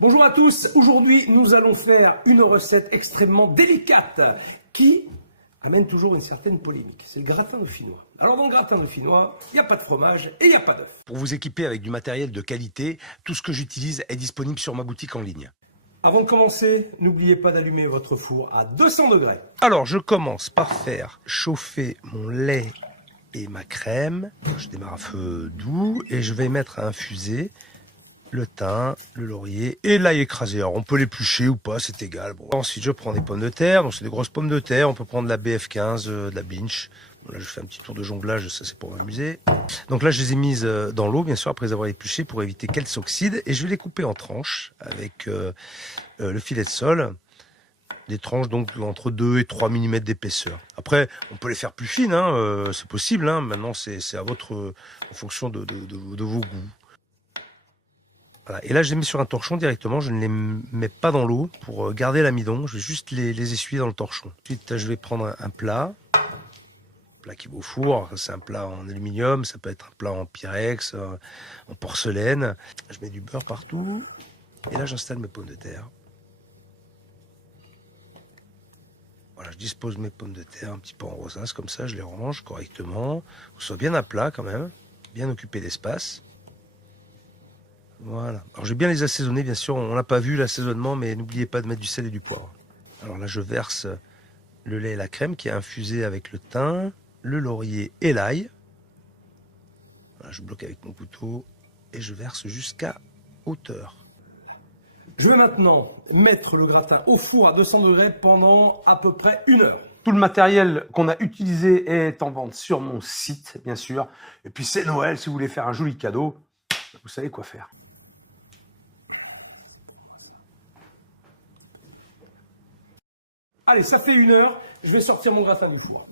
Bonjour à tous, aujourd'hui nous allons faire une recette extrêmement délicate qui amène toujours une certaine polémique. C'est le gratin dauphinois. Alors dans le gratin dauphinois, il n'y a pas de fromage et il n'y a pas d'œuf. Pour vous équiper avec du matériel de qualité, tout ce que j'utilise est disponible sur ma boutique en ligne. Avant de commencer, n'oubliez pas d'allumer votre four à 200 degrés. Alors je commence par faire chauffer mon lait et ma crème. Je démarre à feu doux et je vais mettre à infuser le thym, le laurier et l'ail écrasé. Alors on peut l'éplucher ou pas, c'est égal. Bon. Ensuite je prends des pommes de terre, donc c'est des grosses pommes de terre. On peut prendre de la BF15, de la Binch. Bon, là je fais un petit tour de jonglage, ça c'est pour m'amuser. Donc là je les ai mises dans l'eau, bien sûr, après avoir épluché pour éviter qu'elles s'oxydent. Et je vais les couper en tranches avec le filet de sol. Des tranches donc entre 2 et 3 mm d'épaisseur. Après, on peut les faire plus fines, hein, c'est possible. Hein. Maintenant, c'est à votre, en fonction de vos goûts. Voilà. Et là, je les mets sur un torchon directement. Je ne les mets pas dans l'eau pour garder l'amidon. Je vais juste les essuyer dans le torchon. Ensuite, je vais prendre un plat qui va au four. C'est un plat en aluminium, ça peut être un plat en pyrex, en porcelaine. Je mets du beurre partout. Et là, j'installe mes pommes de terre. Voilà, je dispose mes pommes de terre un petit peu en rosace, comme ça, je les range correctement. Que ce soit bien à plat quand même, bien occupé d'espace. Voilà. Alors je vais bien les assaisonner, bien sûr, on n'a pas vu l'assaisonnement, mais n'oubliez pas de mettre du sel et du poivre. Alors là, je verse le lait et la crème qui est infusé avec le thym, le laurier et l'ail. Voilà, je bloque avec mon couteau et je verse jusqu'à hauteur. Je vais maintenant mettre le gratin au four à 200 degrés pendant à peu près 1 heure. Tout le matériel qu'on a utilisé est en vente sur mon site, bien sûr. Et puis c'est Noël, si vous voulez faire un joli cadeau, vous savez quoi faire. Allez, ça fait 1 heure, je vais sortir mon gratin du four.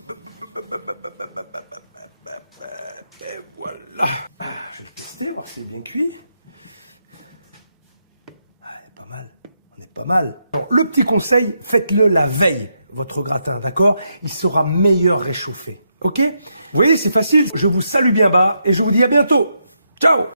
Et voilà. Je vais tester, voir si c'est bien cuit. On est pas mal. Bon, le petit conseil, faites-le la veille, votre gratin, d'accord? Il sera meilleur réchauffé, ok? Vous voyez, c'est facile. Je vous salue bien bas et je vous dis à bientôt. Ciao!